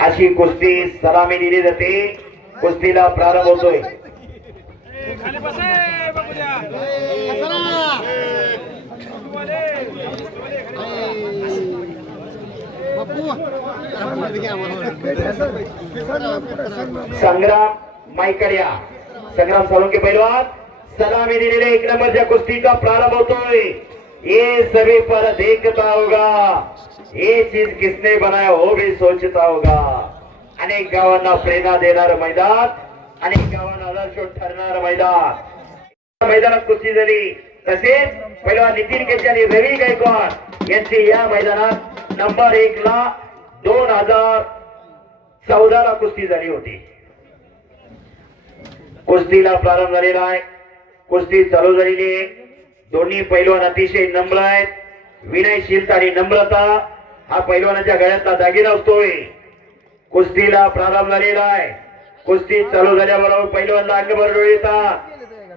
अशी कुस्ती सलामी दिली जाते. कुस्तीला प्रारंभ होतोय. संग्राम माईकड्या संग्राम सोलंकी पैलवान सलामी दिलेले एक नंबरच्या कुस्तीचा प्रारंभ होतोय. ये सभी पर देखता होगा। ये चीज किसने बनाया हो भी सोचता होगा। अनेक गावांना प्रेरणा देणार मैदान अनेक गावांना आदर्श ठरणार मैदान। मैदानात कुस्ती झाली तसेच पहिला नितीन केसी आणि रवी गायकवाड यांची या मैदानात नंबर एक ला दोन हजार चौदा ला कुस्ती झाली होती. कुस्तीला प्रारंभ झालेला आहे. कुस्ती चालू झालेली आहे. दोन्ही पैलवान अतिशय नम्र आहेत. विनयशीलता आणि नम्रता हा पैलवानाच्या गळ्यातला दागिना असतोय. कुस्तीला प्रारंभ झालेला आहे. कुस्ती चालू झाल्याबरोबर पैलवानला अंगभर डोळे येतात.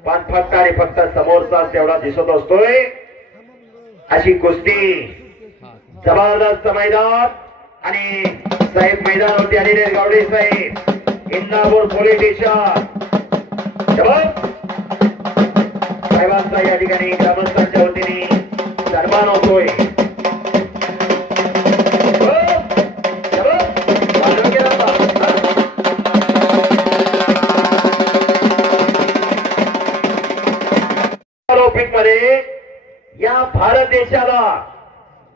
पण फक्त आणि फक्त समोरचा तेवढा दिसत असतोय. अशी कुस्ती. जबरदस्त मैदान आणि साहेब मैदानावरती आलेले गावडे साहेब. Indapur police station. ठिकाणी ग्रामस्थांच्या वतीने सन्मान होतोय. हो, हो, मध्ये या भारत देशाला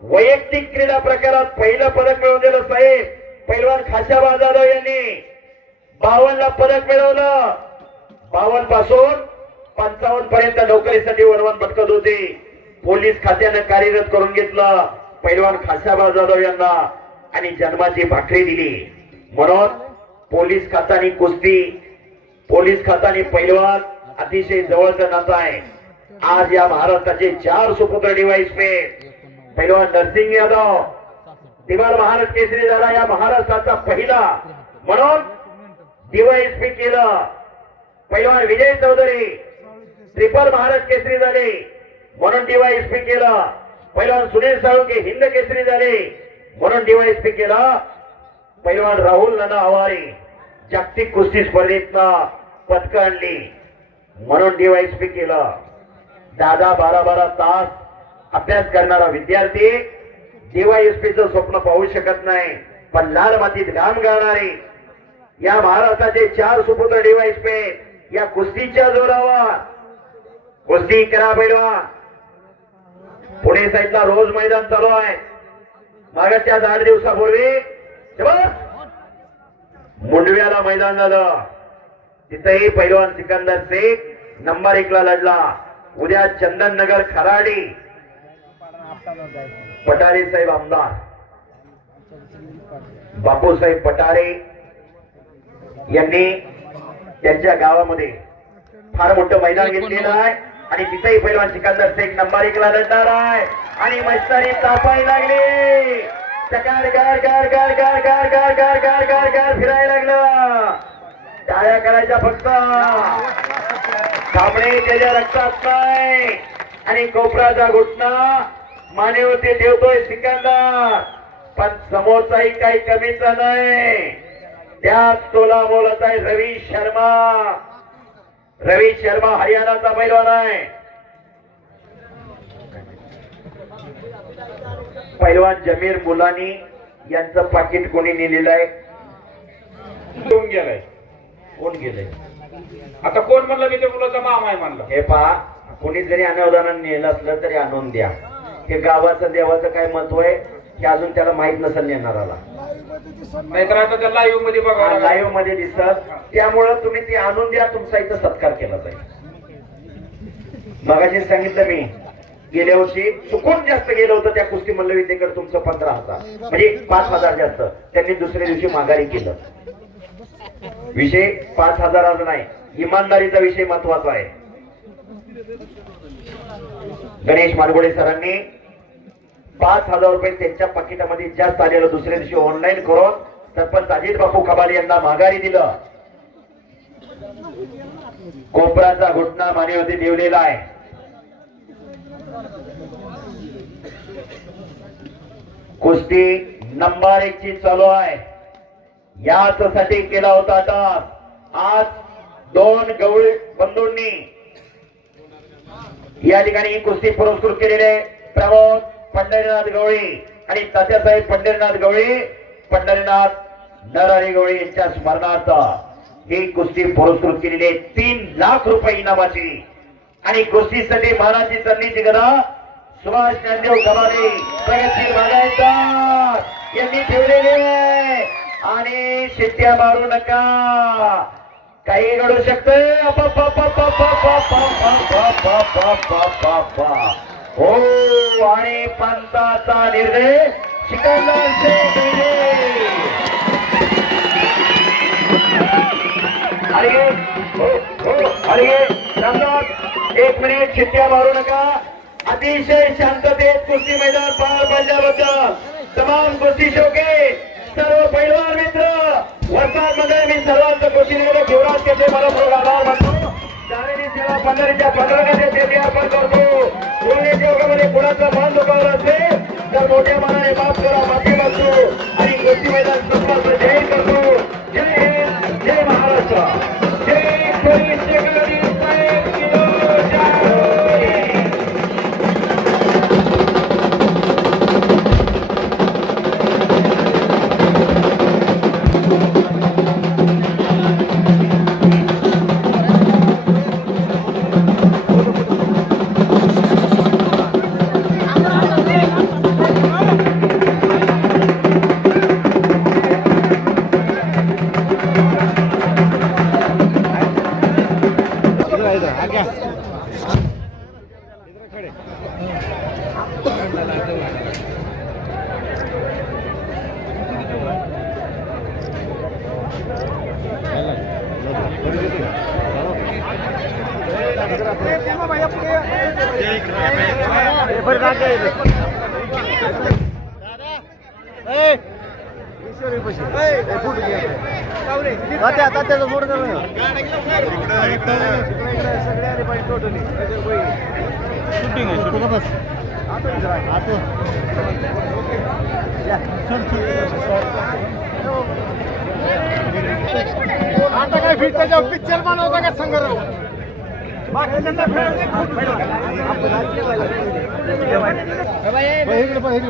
वैयक्तिक क्रीडा प्रकारात पहिलं पदक मिळवून दिलं साहेब. पैलवान खाशाबा जाधव यांनी बावन्न पदक मिळवलं. बावनपासून पंचावन्न पर्यंत नोकरीसाठी वरवान भटकत होते. पोलीस खात्यानं कार्यरत करून घेतलं. पैलवान खासाबा जाधव यांना आणि जन्माची भाकरी दिली. म्हणून पोलीस खातानी कुस्ती पोलीस खातानी पैलवान अतिशय जवळचं नातं आहे. आज या महाराष्ट्राचे चार सुपुत्र डिवाइस पे पैलवान नरसिंग यादव दिवाल महाराज केसरी झाला या महाराष्ट्राचा पहिला. म्हणून डीवायएसपी केलं. पैलवान विजय चौधरी ट्रिपल भारत केसरी झाले. म्हणून डीवायएसपी केलं. पहिलवान सुनील साळुंके हिंद केसरी झाले. म्हणून डीवायएसपी केला. पहिलवान राहुल नाना आवारे जागतिक कुस्ती स्पर्धेतनं पदक आणली. म्हणून डीवायएसपी केलं. दादा बारा बारा तास अभ्यास करणारा विद्यार्थी डीवायएसपीचं स्वप्न पाहू शकत नाही पण लाल मातीत घाम गाळणारे या महाराष्ट्राचे चार सुपुत्र डीवायएसपी या कुस्तीच्या जोरावर कुस्ती करा पैलवान पुणे साईडला रोज मैदान चालू आहे. मागच्या आठ दिवसापूर्वी. मुंडव्याला मैदान झालं. तिथेही पैलवान सिकंदर शेख नंबर एक ला लढला. उद्या चंदन नगर खराडी. पटारे साहेब आमदार. बापूसाहेब पटारे यांनी त्यांच्या गावामध्ये फार मोठं मैदान घेतलेलं आहे. आणि तिथेही पैलवान सिकंदर शेख नंबर एकला लढणार आहे आणि मैदानी तापाय लागली चकार गार गार गार गार गार गार गार गार गार गार फिरायला लागलं टाळ्या करायच्या फक्त सामने त्याच्या रक्तात नाही आणि कोपराचा घुटना मानेवरती ठेवतोय सिकंदर पण समोरचाही काही कमीचा नाही त्यात तोला बोलत आहे रवी शर्मा रवी शर्मा हरियाणाचा पैलवान आहे. पैलवान जमीर मुलानी यांचं पाकिट कोणी नेलेलं आहे? घेऊन गेलाय? कोण गेलंय? आता कोण म्हणलं की ते मुलाचा मामा आहे म्हणलं? हे पहा कोणी जरी अनुदान नेलं असलं तरी आणून द्या. हे गावाचं देवाचं काय महत्त्व आहे? हे अजून त्याला माहीत नसेल नेणाराला नाहीतर आता त्या लाईव्हमध्ये बघा. लाईव्हमध्ये दिसतात त्यामुळं तुम्ही ते आणून द्या तुमचा इथं सत्कार केला जाईल. मगाशी सांगितलं मी गेल्या वर्षी चुकून जास्त गेलं होतं त्या कुस्ती मल्ल विद्येकडे तुमचं पंधरा हजार. म्हणजे पाच हजार जास्त. त्यांनी दुसऱ्या दिवशी माघारी केलं. विषय पाच हजाराचा नाही. इमानदारीचा विषय महत्त्वाचा आहे. गणेश मारगोडे सरांनी पाच हजार रुपये त्यांच्या पाकिटामध्ये जास्त आलेलं दुसऱ्या दिवशी ऑनलाईन करून सरपंच अजित बापू खबाले यांना माघारी दिलं. कोपराचा घुटना मानेवरती ठेवलेला आहे. कुस्ती नंबर एक ची चालू आहे. याचसाठी केला होता आता आज दोन गवळी बंधूंनी या ठिकाणी कुस्ती पुरस्कृत केलेले प्रमोद पंढरीनाथ गवळी आणि तात्यासाहेब पंढरीनाथ गवळी पंढरीनाथ नरहरी गवळी यांच्या स्मरणार्थ ही कुस्ती पुरस्कृत केलेली आहे तीन लाख रुपये इनामाची आणि कुस्तीसाठी महाराजी चरणीची गदा सुभाष ज्ञानदेव गमारे प्रगतशील बागायतदार यांनी ठेवलेली आहे आणि शिट्ट्या मारू नका काही घडू शकतंय हो आणि पंताचा निर्णय सिकंदर शेख अरे हो, हो, अरे रामदास एक मिनिट शिट्ट्या मारू नका. अतिशय शांततेत कुस्ती मैदान पार पाडल्याबद्दल तमाम कुस्ती शोके सर्व पैलवान मित्र वर्षात मध्ये मी सर्वांचं कुस्ती निवेदक युवराज केचे मनपूर्वक आभार मानतो. शारीरिक सेवा पंढरीच्या पंधरा अर्पण करतो. बोलण्याच्या योगामध्ये कुणाचा मान दुखावला असेल तर मोठ्या मनाने माफ करा माफी मागतो. आणि कृषी मैदान संपर्क जाहीर करतो. त्याचं मोड सगळ्या आता काय फिट त्याच्यावर पिक्चर बनवता का संघराव बाकीच्यांना इकडे पण इकडे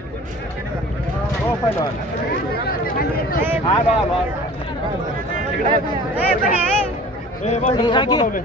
हो पैलवान आलो आलो बोलवले.